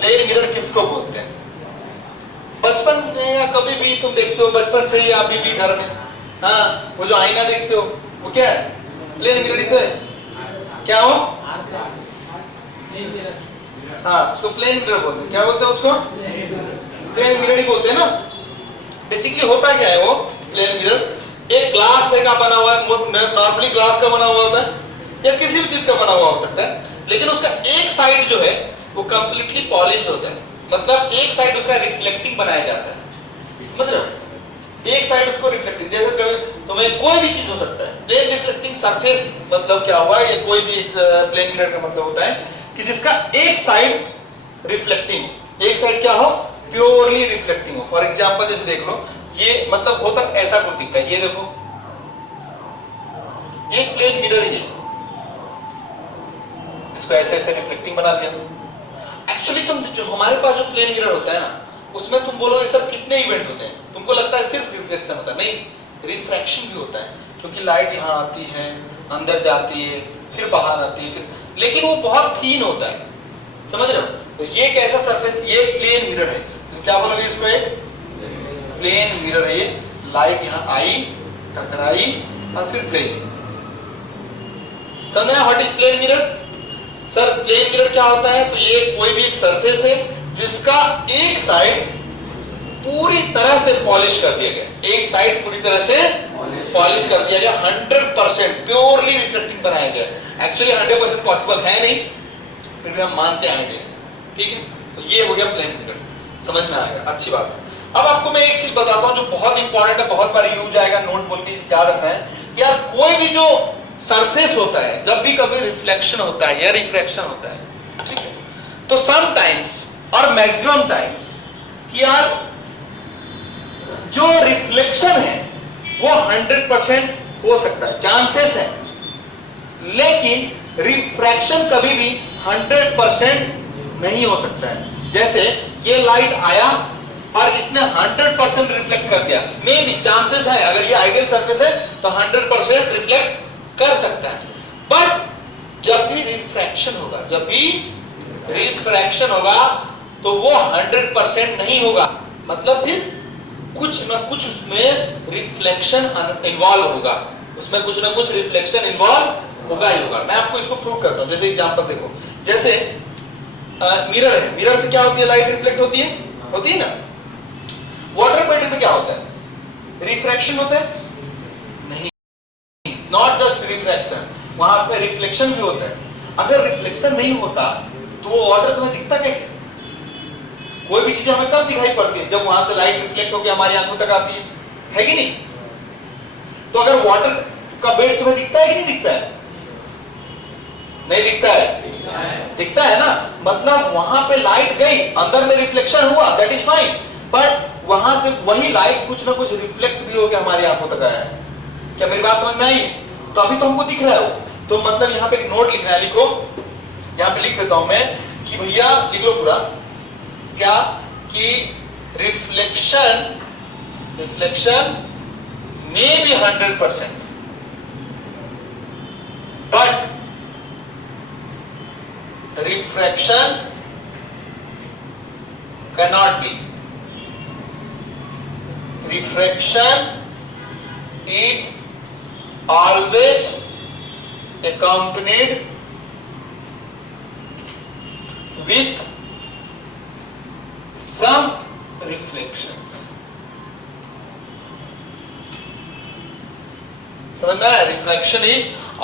Plane mirror किसको बोलते हैं? बचपन में या कभी भी तुम देखते हो, बचपन से ही अभी भी घर में, हाँ, वो जो आईना देखते हो वो क्या है? प्लेन मिरर ही तो है। क्या हो? हाँ, उसको प्लेन मिरर बोलते हैं। क्या बोलते हैं उसको? प्लेन मिरर ही बोलते हैं ना। बेसिकली होता क्या है वो प्लेन मिरर? एक ग्लास का बना हुआ है, नॉर्मली ग्लास का बना हुआ होता है या किसी भी चीज का बना हुआ हो सकता है, लेकिन उसका एक साइड जो है वो कंप्लीटली पॉलिश्ड होता है, मतलब एक साइड उसका रिफ्लेक्टिंग बनाया जाता है। समझ रहे हो? एक साइड उसको रिफ्लेक्टिंग, जैसे कभी तुम्हें कोई भी चीज हो सकता है, प्लेन रिफ्लेक्टिंग सरफेस मतलब क्या हुआ, ये कोई भी प्लेन मिरर का मतलब होता है कि जिसका एक साइड रिफ्लेक्टिंग, एक साइड क्या हो, प्योरली रिफ्लेक्टिंग हो। फॉर एग्जांपल जैसे देख लो, ये मतलब होता ऐसा कुछ दिखता है, ये देखो, ये प्लेन मिरर ही है, इसको ऐसे ऐसे रिफ्लेक्टिंग बना दिया। एक्चुअली तुम जो हमारे पास जो प्लेन मिरर होता है ना, उसमें तुम बोलोगे सर कितने इवेंट होते हैं, तुमको लगता है सिर्फ रिफ्लेक्शन होता है, नहीं, रिफ्रैक्शन भी होता है, क्योंकि लाइट यहाँ आती है, अंदर जाती है, फिर बाहर आती है, फिर, लेकिन वो बहुत थीन होता है। समझ रहे हो? तो ये कैसा सरफेस, ये प्लेन मिरर है, तो क्या बोलोगे इसको? एक प्लेन मिरर है ये। लाइट यहाँ आई, टकराई और फिर गई। समझा what is plane mirror? Sir plane mirror क्या होता है? तो ये कोई भी एक सरफेस है जिसका एक साइड पूरी तरह से पॉलिश कर दिया गया, एक साइड पूरी तरह से पॉलिश कर दिया गया, 100% प्योरली रिफ्लेक्टिंग बनाया गया। एक्चुअली 100% पॉसिबल है नहीं, फिर भी हम मानते हैं। ठीक है, तो ये हो गया प्लेन मिरर। समझ में आएगा, अच्छी बात है। अब आपको मैं एक चीज बताता हूं जो बहुत इंपॉर्टेंट है, बहुत बार यूज आएगा, नोट बोल के याद रखना है। यार कोई भी जो सरफेस होता है, जब भी कभी रिफ्लेक्शन होता है या रिफ्रैक्शन होता है, ठीक है, तो सम टाइम्स और मैक्सिमम टाइम्स कि यार जो रिफ्लेक्शन है वो 100% हो सकता है, चांसेस है, लेकिन रिफ्रैक्शन कभी भी 100% नहीं हो सकता है। जैसे ये लाइट आया और इसने 100% रिफ्लेक्ट कर दिया, मे भी चांसेस है, अगर ये आइडियल सरफेस है तो 100% रिफ्लेक्ट कर सकता है, बट जब भी रिफ्रैक्शन होगा, जब भी रिफ्रैक्शन होगा तो वो 100% नहीं होगा, मतलब फिर कुछ ना कुछ उसमें रिफ्लेक्शन इन्वॉल्व होगा, उसमें कुछ ना कुछ रिफ्लेक्शन इन्वॉल्व होगा ही होगा। मैं आपको इसको प्रूव करता हूं, जैसे एग्जांपल देखो, जैसे मिरर है, मिरर से क्या होती है, लाइट रिफ्लेक्ट होती है ना। वाटर बॉडी में क्या होता है, रिफ्रैक्शन होता है? नहीं, नॉट जस्ट रिफ्रैक्शन, वहां पे रिफ्लेक्शन भी होता है। अगर रिफ्लेक्शन नहीं होता तो वाटर तुम्हें दिखता कैसे? कोई भी चीज हमें कब दिखाई पड़ती है? जब वहां से लाइट रिफ्लेक्ट होकर हमारी आंखों तक आती है कि नहीं? तो अगर वाटर का बेड तुम्हें दिखता है कि नहीं दिखता है? नहीं दिखता है, दिखता है ना, मतलब वहां पे लाइट गई, अंदर में रिफ्लेक्शन हुआ, दैट इज फाइन, बट वहां से वही लाइट कुछ ना कुछ रिफ्लेक्ट भी होकर हमारी आंखों तक आया है। क्या मेरी बात समझ में आई? तो अभी तो हमको दिख रहा है वो, तो मतलब यहाँ पे एक नोट लिखना है, लिखो, यहाँ पे लिख देता हूं मैं कि भैया लिख लो पूरा, क्या कि reflection may be 100%, but refraction cannot be. Refraction is always accompanied with some reflections. समझ में आया? Reflection is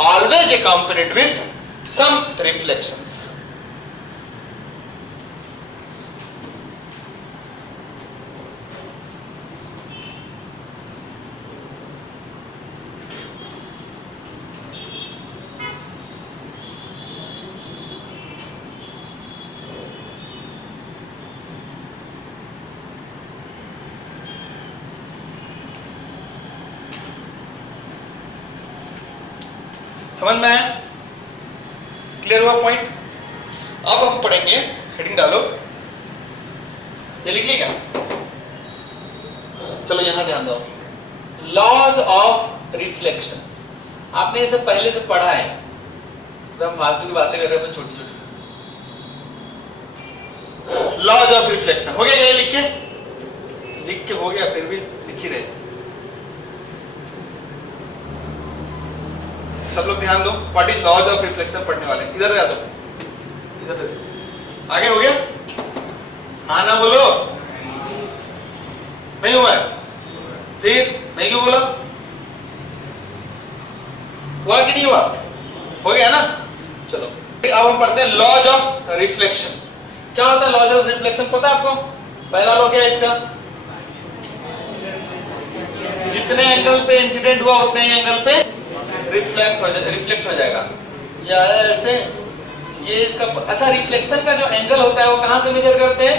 always accompanied with some reflections. समझ में आया? क्लियर हुआ पॉइंट? अब हम पढ़ेंगे, हेडिंग डालो, ये लिख लिया? चलो यहां ध्यान दो, लॉज ऑफ रिफ्लेक्शन। आपने ये सब पहले से पढ़ा है, हम फालतू की बातें कर रहे हैं छोटी छोटी। लॉज ऑफ रिफ्लेक्शन हो गया ये लिख के हो गया, फिर भी लिख ही रहे। सब लोग ध्यान दो, what is laws of reflection पढ़ने वाले, इधर आ दो, इधर आगे हो गया। हाँ ना बोलो, नहीं हुआ है, फिर नहीं क्यों बोला, हुआ कि नहीं हुआ, हो गया ना। चलो अब हम पढ़ते हैं लॉज ऑफ रिफ्लेक्शन। क्या होता है लॉज ऑफ रिफ्लेक्शन, पता है आपको? पहला लॉ क्या है इसका, जितने एंगल पे इंसिडेंट हुआ उतने ही एंगल पे रिफ्लेक्ट हो जाएगा। या ऐसे ये इसका अच्छा, रिफ्लेक्शन का जो एंगल होता है वो कहां से मेजर करते हैं,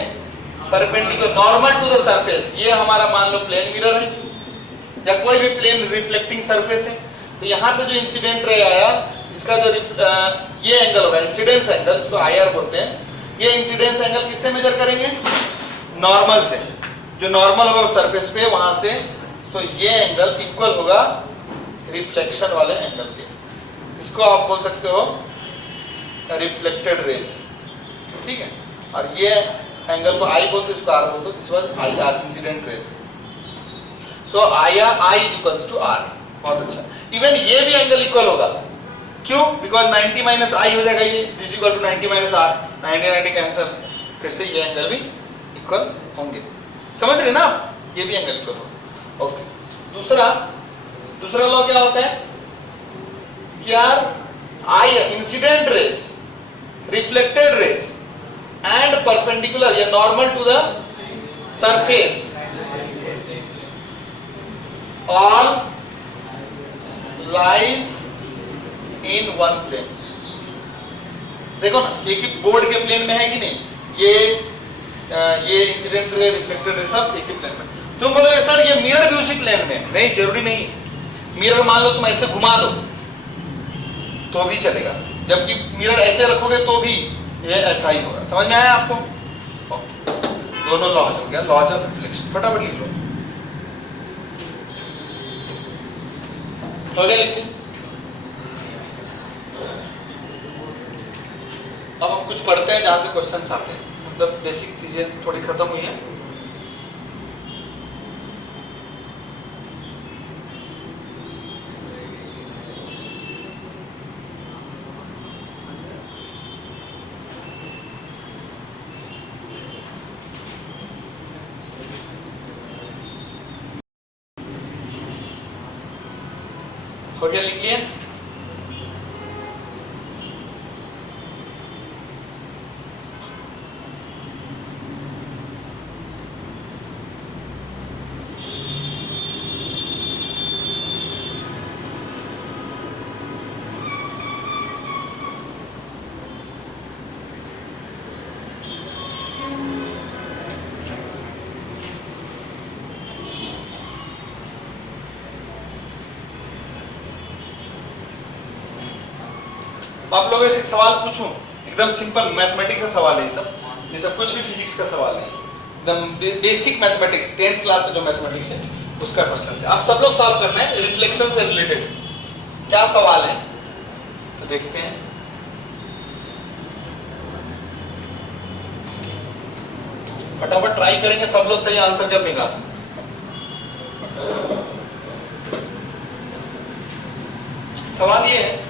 perpendicular normal to the surface. ये हमारा मान लो प्लेन मिरर है या कोई भी प्लेन रिफ्लेक्टिंग सरफेस है, तो यहाँ पे जो इंसिडेंट रे आया इसका जो ये एंगल होगा इंसिडेंस एंगल, इसको आईआर बोलते हैं। ये इंसिडेंस एंगल किससे मेजर करेंगे, नॉर्मल से, जो नॉर्मल होगा उस सरफेस पे वहां से। तो ये एंगल इक्वल होगा रिफ्लेक्शन वाले एंगल के। इसको आप बोल सकते हो रिफ्लेक्टेड रेज, ठीक है। और ये एंगल को आई बोलते हो, इसको आर बोलते हो, this was I R incident rays. So I is equals to R. बहुत अच्छा, इवन ये भी एंगल इक्वल होगा, क्यों? बिकॉज 90 माइनस आई हो जाएगा, ये this equal to 90 minus R, 90 90 cancel, फिर से ये एंगल भी इक्वल होंगे। समझ रहे ना, ये भी एंगल इक्वल होगा। ओके, दूसरा लॉ क्या होता है कि यार I incident rays, reflected rays and perpendicular या normal to the surface all lies in one plane. देखो ना, एक ही बोर्ड के प्लेन में है कि नहीं, ये इंसिडेंट रे, रिफ्लेक्टेड रे सब एक ही प्लेन में। तुम बोलोगे सर ये मिरर भी उसी प्लेन में, नहीं, जरूरी नहीं। मिरर मान लो तुम ऐसे घुमा दो तो भी चलेगा, जबकि मिरर ऐसे रखोगे तो भी ये ऐसा ही होगा। समझ में आया आपको? दोनों लॉज हो गया, लॉज ऑफ रिफ्लेक्शन। फटाफट लिख लो, हो गया, लिखिए। अब हम कुछ पढ़ते हैं जहां से क्वेश्चंस आते हैं, मतलब बेसिक चीजें थोड़ी खत्म हुई हैं। हो गया, लिख लिए। आप लोगों से एक सवाल पूछूं, एकदम सिंपल मैथमेटिक्स का सवाल है ये सब कुछ भी फिजिक्स का सवाल नहीं, एकदम बेसिक मैथमेटिक्स 10th क्लास का जो मैथमेटिक्स है उसका क्वेश्चन है। आप सब लोग सॉल्व करना है, रिफ्लेक्शन से रिलेटेड क्या सवाल है तो देखते हैं। फटाफट ट्राई करेंगे सब लोग सही आंसर करने का। सवाल ये है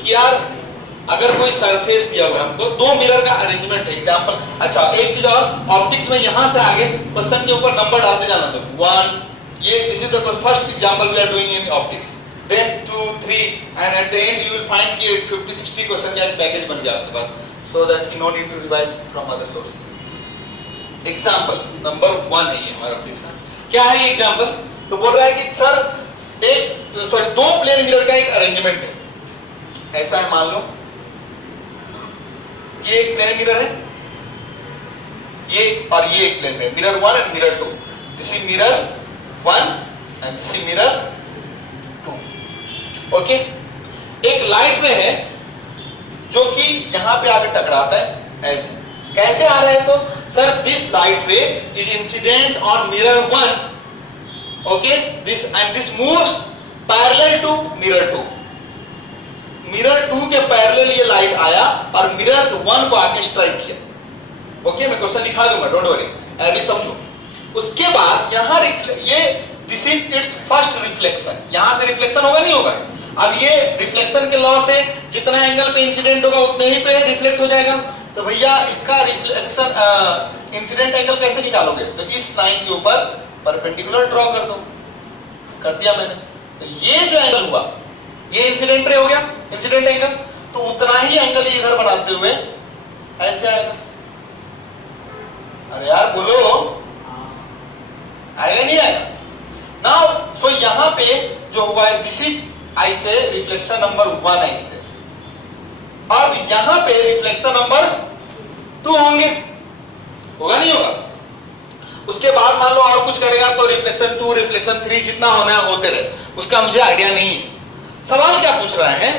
कि यार अगर कोई सरफेस दिया हुआ है हमको, दो मिरर का अरेंजमेंट है, एग्जांपल। अच्छा, एक चीज और, ऑप्टिक्स में यहां से आगे क्वेश्चन के ऊपर नंबर डालते जाना। तो 1, ये this is the first example we are doing in optics, then 2, 3 and at the end you will find कि 50-60 क्वेश्चन का एक पैकेज बन गया आपके पास, so that you no need to revise from other source. Example number 1 है ये हमारा ऑप्टिक्स। क्या है ये एग्जांपल? तो बोल रहा है कि सर दो प्लेन मिरर का एक अरेंजमेंट है, ऐसा है, मान लो ये एक प्लेन मिरर है, ये और ये एक plane mirror, mirror 1 and mirror 2। This is mirror 1 and this is mirror 2। Okay, एक लाइट में है जो कि यहां पे आके टकराता है, ऐसे कैसे आ रहा है? तो sir this light ray is incident on mirror 1, okay, this and this moves parallel to mirror 2। Mirror 2 के पैरेलल ये लाइट आया और मिरर 1 को आके स्ट्राइक किया। ओके, मैं क्वेश्चन लिखा दूंगा, डोंट वरी, अभी समझो। उसके बाद यहां ये this is it's first reflection, यहां से रिफ्लेक्शन होगा नहीं होगा। अब ये रिफ्लेक्शन के लॉ से जितना एंगल पे इंसिडेंट होगा उतने ही पे रिफ्लेक्ट हो जाएगा। तो भैया इसका रिफ्लेक्शन इंसिडेंट एंगल कैसे निकालोगे? तो इस लाइन के ऊपर परपेंडिकुलर ड्रॉ कर दो, कर दिया मैंने। तो ये जो एंगल हुआ ये इंसिडेंट रे हो गया, इंसिडेंट एंगल, तो उतना ही एंगल ये इधर बनाते हुए ऐसे आएगा। अरे यार बोलो, आएगा नहीं आएगा? नाउ सो यहां पे जो हुआ है दिस इज आई से रिफ्लेक्शन नंबर 1 आई से, अब यहां पे रिफ्लेक्शन नंबर 2 होंगे, होगा नहीं होगा? उसके बाद मान लो और कुछ करेगा तो रिफ्लेक्शन 2 रिफ्लेक्शन 3 जितना होना है होते रहे, उसका मुझे आइडिया नहीं है। सवाल क्या पूछ रहा है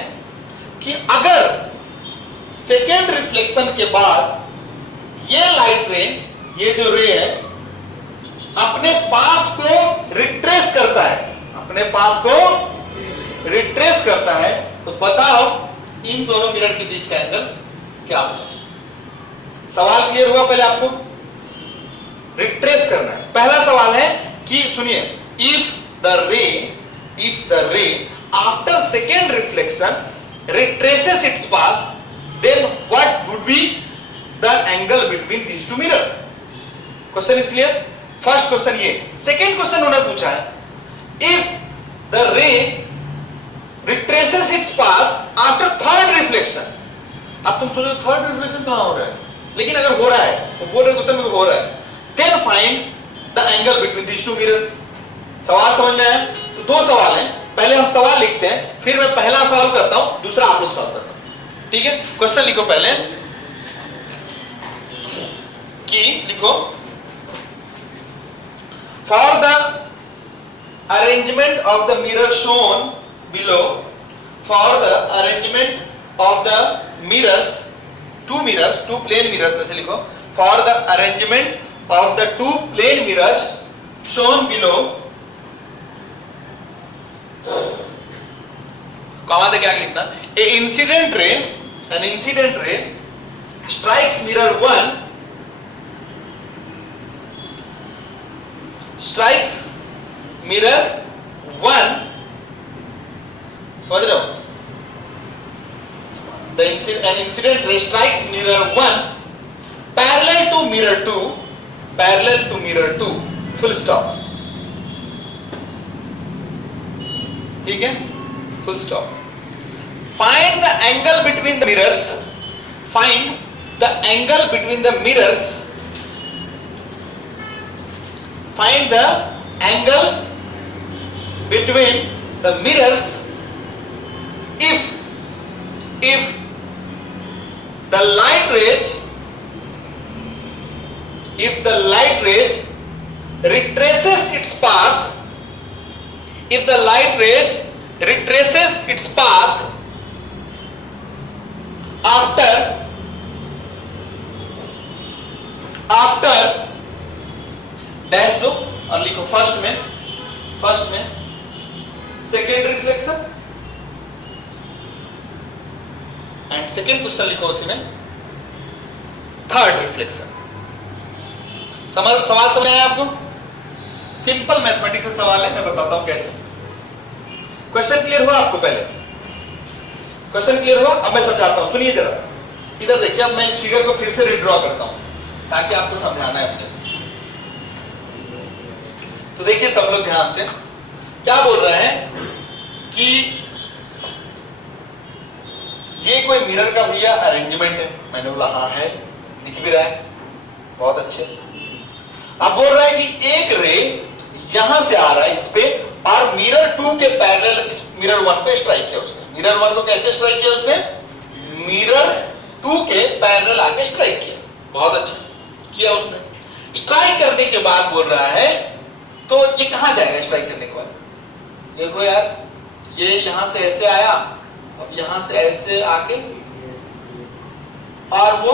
कि अगर सेकेंड रिफ्लेक्शन के बाद ये लाइट रे, ये जो रे है अपने पाथ को रिट्रेस करता है, अपने पाथ को रिट्रेस करता है, तो बताओ इन दोनों मिरर के बीच का एंगल क्या होगा? सवाल क्लियर हुआ पहले आपको? रिट्रेस करना है। पहला सवाल है कि सुनिए, इफ द रे after second reflection retraces its path, then what would be the angle between these two mirror? Question is clear? First question ये। Second question उन्होंने पूछा है, if the ray retraces its path after third reflection, अब तुम सोचो third reflection कहां हो रहा है, लेकिन अगर हो रहा है तो बोल रहे क्वेश्चन में हो रहा है, then find the angle between these two mirror। सवाल समझ में आया? तो दो सवाल हैं, पहले हम सवाल लिखते हैं, फिर मैं पहला सवाल करता हूं, दूसरा आप लोग सॉल्व करता हूं, ठीक है? क्वेश्चन लिखो पहले, कि लिखो for the arrangement of the mirror shown below, for the arrangement of the mirrors, two plane mirrors, ऐसे लिखो, for the arrangement of the 2 plane mirrors shown below, comma दे क्या लिखना, a incident ray, an incident ray strikes mirror 1, strikes mirror 1, समझ रहे हो? An incident ray strikes mirror 1 parallel to mirror 2, parallel to mirror 2, full stop, ठीक है? Full stop. Find the angle between the mirrors, find the angle between the mirrors, find the angle between the mirrors if the light rays, if the light rays retraces its path, if the light rays retraces its path after dash दो और लिखो first में second reflection, and second question लिखो उसी में third reflection. सवाल समझ आया आपको? सिंपल मैथमेटिक्स से सवाल है, मैं बताता हूं कैसे। क्वेश्चन क्लियर हुआ आपको? पहले क्वेश्चन क्लियर हुआ? अब मैं समझाता हूं, सुनिए जरा, इधर देखिए। अब मैं इस फिगर को फिर से रिड्रॉ करता हूं ताकि आपको समझाना है मुझे। तो देखिए सब लोग ध्यान से, क्या बोल रहा है कि ये कोई मिरर का भैया अरेंजमेंट है। मैंने बोला हाँ है, दिख भी रहा है, बहुत अच्छे। अब बोल रहा है कि एक रे यहां से आ रहा है इस पे, और मिरर 2 के पैरेलल इस मिरर 1 पे स्ट्राइक किया उसने। मिरर 1 को कैसे स्ट्राइक किया उसने? मिरर 2 के पैरेलल आके स्ट्राइक किया, बहुत अच्छा किया उसने। स्ट्राइक करने के बाद बोल रहा है तो ये कहां जाएगा स्ट्राइक करने के बाद? देखो यार, ये यहां से ऐसे आया, अब यहां से ऐसे आके, और वो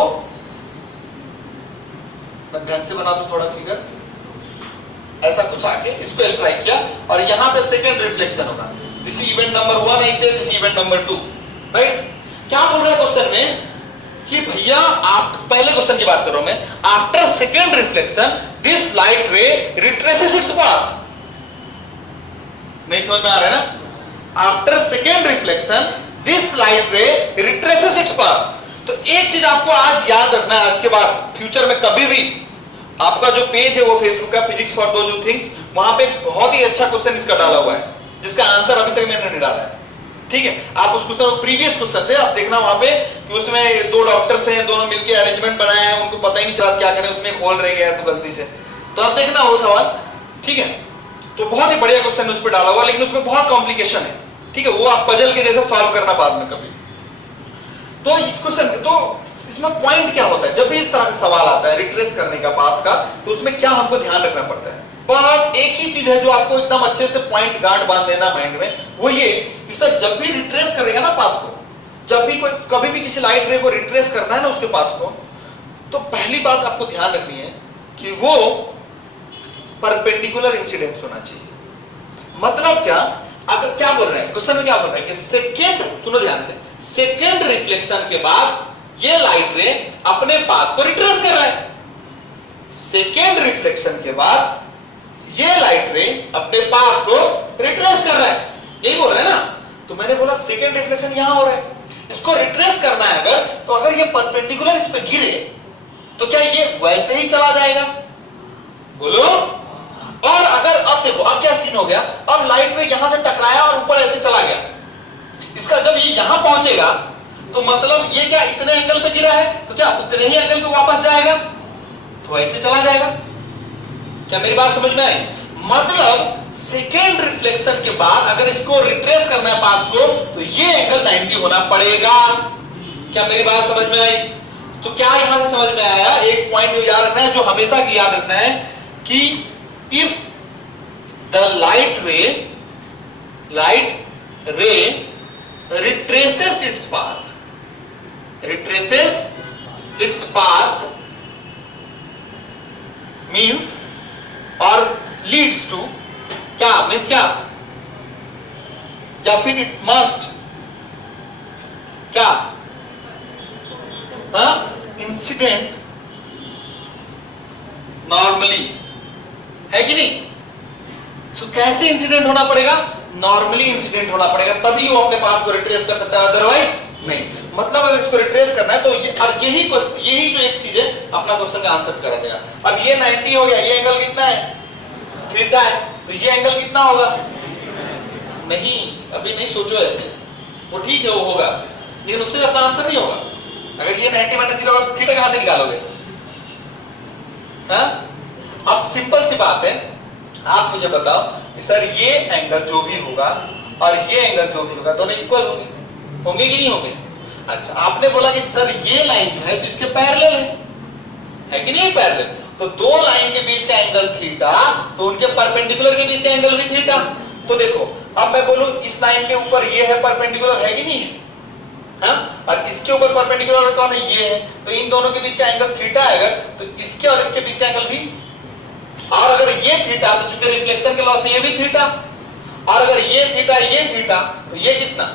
मैं ढंग से बना दूं थोड़ा फिगर, ऐसा कुछ आके इस पे स्ट्राइक किया, और यहां पे सेकंड रिफ्लेक्शन होगा। दिस इज इवेंट नंबर 1, ऐसे दिस इवेंट नंबर 2, राइट? क्या बोल रहा है क्वेश्चन में कि भैया पहले क्वेश्चन की बात कर रहा हूं मैं, after second reflection this light रे रिट्रेसेस इट्स पाथ। नहीं समझ में आ रहा है ना? After second reflection this light रे रिट्रेसेस इट्स पाथ। तो एक चीज आपको आज याद रखना है, आज के बाद फ्यूचर में कभी भी आपका जो पेज है वो फेसबुक का physics for those who thinks, वहां पे बहुत ही अच्छा क्वेश्चन इसका डाला हुआ है जिसका आंसर अभी तक मैंने नहीं डाला है। ठीक है, आप उस क्वेश्चन प्रीवियस क्वेश्चन से आप देखना वहां पे कि उसमें दो डॉक्टर्स हैं, दोनों मिलकर अरेंजमेंट बनाए हैं, उनको पता ही नहीं चला क्या करें, उसमें एक होल रह गया तो गलती से, तो आप देखना वो सवाल। ठीक है, तो बहुत ही बढ़िया क्वेश्चन उस पर डाला हुआ, लेकिन उसमें बहुत कॉम्प्लिकेशन है। ठीक है, वो आप पजल के जैसा सॉल्व करना बाद में कभी। तो इस क्वेश्चन तो इसमें पॉइंट क्या होता है, जब भी इस तरह का सवाल आता है रिट्रेस करने का पाथ का, तो उसमें क्या हमको ध्यान रखना पड़ता है? बस एक ही चीज है जो आपको एकदम अच्छे से पॉइंट गांठ बांध देना माइंड में, वो ये कि सर जब भी रिट्रेस करेगा ना पाथ को, जब भी कोई कभी भी किसी लाइट रे को रिट्रेस करना है ना उसके पाथ को, तो पहली बात आपको ध्यान रखनी है कि वो परपेंडिकुलर इंसिडेंस होना चाहिए। मतलब क्या, अगर क्या बोल रहे हैं क्वेश्चन में, क्या बोल रहे हैं कि सेकेंड, सुनो ध्यान से, सेकेंड रिफ्लेक्शन के बाद ये लाइट रे अपने पाथ को रिट्रेस कर रहा है। सेकेंड रिफ्लेक्शन के बाद ये लाइट रे अपने पाथ को रिट्रेस कर रहा है, यही बोल रहा है ना? तो मैंने बोला सेकेंड रिफ्लेक्शन यहां हो रहा है, इसको रिट्रेस करना है अगर, तो अगर ये परपेंडिकुलर इस पे गिरे तो क्या ये वैसे ही चला जाएगा? बोलो। और अगर अब देखो अब क्या सीन हो गया, अब लाइट रे यहां से टकराया और ऊपर ऐसे चला गया, इसका जब ये यहां पहुंचेगा तो मतलब ये क्या इतने एंगल पे गिरा है, तो क्या उतने ही एंगल पे वापस जाएगा, तो ऐसे चला जाएगा। क्या मेरी बात समझ में आई? मतलब सेकेंड रिफ्लेक्शन के बाद अगर इसको रिट्रेस करना है पाथ को, तो ये एंगल 90 होना पड़ेगा। क्या मेरी बात समझ में आई? तो क्या यहां से समझ में आया? एक पॉइंट जो याद रखना है, जो हमेशा की याद रखना है कि इफ द लाइट रे retraces its path means or leads to, क्या means क्या, या फिर it must क्या, इंसिडेंट नॉर्मली, है कि नहीं? So, कैसे इंसिडेंट होना पड़ेगा? नॉर्मली इंसिडेंट होना पड़ेगा, तभी वो अपने पाथ को रिट्रेस कर सकता है, अदरवाइज नहीं। मतलब अगर इसको रिट्रेस करना है तो ये, और यही जो एक चीज है अपना क्वेश्चन का आंसर कर देगा। अब ये 90 हो गया, ये एंगल कितना है? थीटा है, तो ये एंगल कितना होगा? नहीं, अभी नहीं सोचो ऐसे, वो ठीक है वो होगा, लेकिन उससे अपना आंसर नहीं होगा। अगर ये 90 माइनस थीटा होगा, थीटा कहां से निकालोगे? अब सिंपल सी बात है, आप मुझे बताओ कि सर ये एंगल जो भी होगा और ये एंगल जो भी होगा दोनों इक्वल होंगे कि नहीं होंगे? अच्छा, आपने बोला कि सर ये लाइन जो है इसके पैरेलल है कि नहीं पैरेलल? तो दो लाइन के बीच का एंगल थीटा, तो उनके परपेंडिकुलर के बीच का एंगल भी थीटा। तो देखो अब मैं बोलूं इस लाइन के ऊपर ये है परपेंडिकुलर, है कि नहीं है? और इसके ऊपर परपेंडिकुलर कौन है? ये है, तो इन दोनों के बीच का एंगल थीटा है अगर, तो इसके और इसके बीच का एंगल भी, और अगर ये थीटा तो चूंकि रिफ्लेक्शन के लॉ से ये भी थीटा, और अगर ये थीटा तो ये कितना?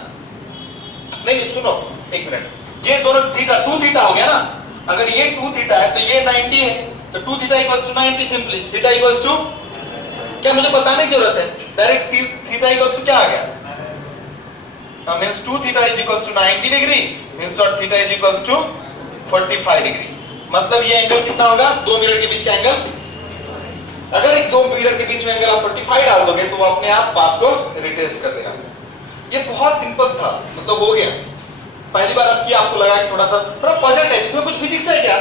नहीं सुनो एक मिनट, ये दोनों थीटा 2 थीटा हो गया ना। अगर ये 2 थीटा है तो ये 90 है, तो 2 theta equals to 90 simply. Theta equals to क्या, मुझे बताने की जरूरत है, डायरेक्ट थीटा इक्वल्स टू क्या आ गया? Means 2 theta is equals to 90 degree, means dot theta is equals to 45 degree. मतलब ये एंगल कितना होगा? दो मिरर के बीच का एंगल। अगर एक दो मिरर के बीच में एंगल आप 45 डाल दोगे तो वो अपने आप पाथ को रिट्रेस कर देगा। ये बहुत सिंपल था, मतलब हो गया। पहली बार अब किया, आपको लगा कि थोड़ा पजल है, इसमें कुछ फिजिक्स है क्या?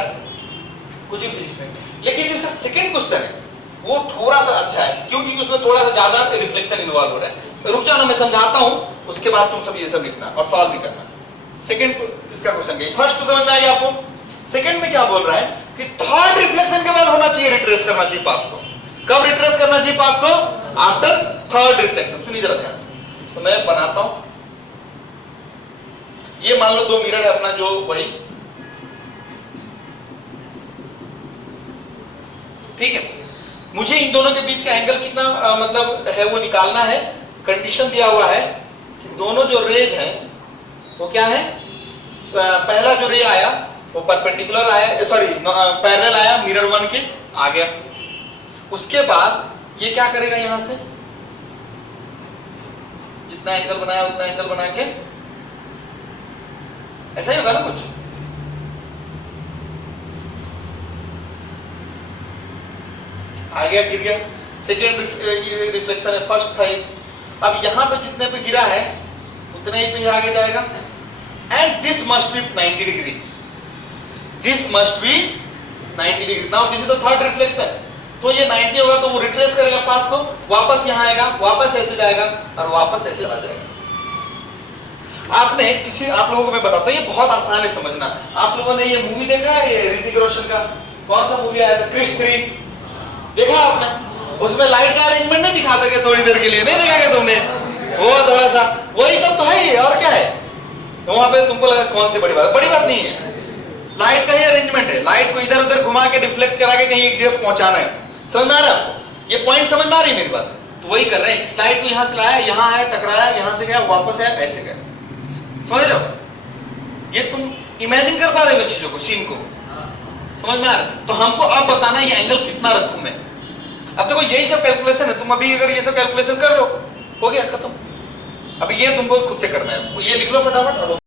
कुछ भी फिजिक्स नहीं, लेकिन जो इसका सेकंड क्वेश्चन है वो थोड़ा सा अच्छा है, क्योंकि उसमें थोड़ा सा ज्यादा रिफ्लेक्शन इन्वॉल्व हो रहा है। रुक जाओ, मैं समझाता हूं, उसके बाद तुम सब ये सब लिखना और सॉल्व भी करना। सेकंड इसका क्वेश्चन क्या, फर्स्ट को समझ में आ गया आपको? सेकंड में क्या बोल रहा है कि थर्ड रिफ्लेक्शन के बाद होना चाहिए, रिट्रेस करना चाहिए पाथ को। कब रिट्रेस करना चाहिए पाथ को? After third reflection. सुनिए जरा ध्यान से, तो मैं बनाता हूं। ये मान लो दो मिरर है अपना, जो वही ठीक है। मुझे इन दोनों के बीच का एंगल कितना मतलब है वो निकालना है। कंडीशन दिया हुआ है कि दोनों जो रेज हैं वो क्या है? पहला जो रे आया वो परपेंडिकुलर आया, सॉरी पैरेलल आया मिरर 1 के, आ गया। उसके बाद ये क्या करेगा, यहां से जितना एंगल बनाया उतना एंगल बना के ऐसा ही होगा ना कुछ, आ गया, गिर गया। सेकेंड रिफ्लेक्शन है, फर्स्ट था ये। अब यहां पे जितने पे गिरा है उतने ही पे आगे जाएगा। And this must be 90 degree, this must be 90 degree. Now this is the third reflection. तो ये 90 होगा तो वो रिट्रेस करेगा पाथ को, वापस यहां आएगा, वापस ऐसे जाएगा और वापस ऐसे चला जाएगा। आपने किसी, आप लोगों को मैं बताता हूं, ये बहुत आसान है समझना। आप लोगों ने ये मूवी देखा है, ये ऋतिक रोशन का कौन सा मूवी आया था, क्रिश 3 देखा आपने? उसमें लाइट का अरेंजमेंट नहीं दिखाता क्या थोड़ी देर के लिए, नहीं देखा क्या तुमने? वो थोड़ा सा वही सब तो है, और क्या है तो वहां पे तुमको लगा कौन सी बड़ी बात? बड़ी बात नहीं है, लाइट का ही अरेंजमेंट है। लाइट को इधर उधर घुमा के रिफ्लेक्ट करा के कहीं एक जगह पहुंचाना है। समझ में आ रहा है आपको? ये पॉइंट समझ में आ रही है मेरी बात? तो वही कर रहे हैं, इस लाइट को यहां से लाया, यहां आया, टकराया, यहां से गया, वापस आया, ऐसे गया। समझ रहे हो? ये तुम इमेजिन कर पा रहे हो चीजों को, सीन को? समझ में आ रहा है? तो हमको अब बताना है ये एंगल कितना रखूं मैं। अब देखो यही सब कैलकुलेशन है, तुम अभी अगर ये सब कैलकुलेशन कर लो, हो गया खत्म। अब ये तुमको खुद से करना है, ये लिख लो फटाफट।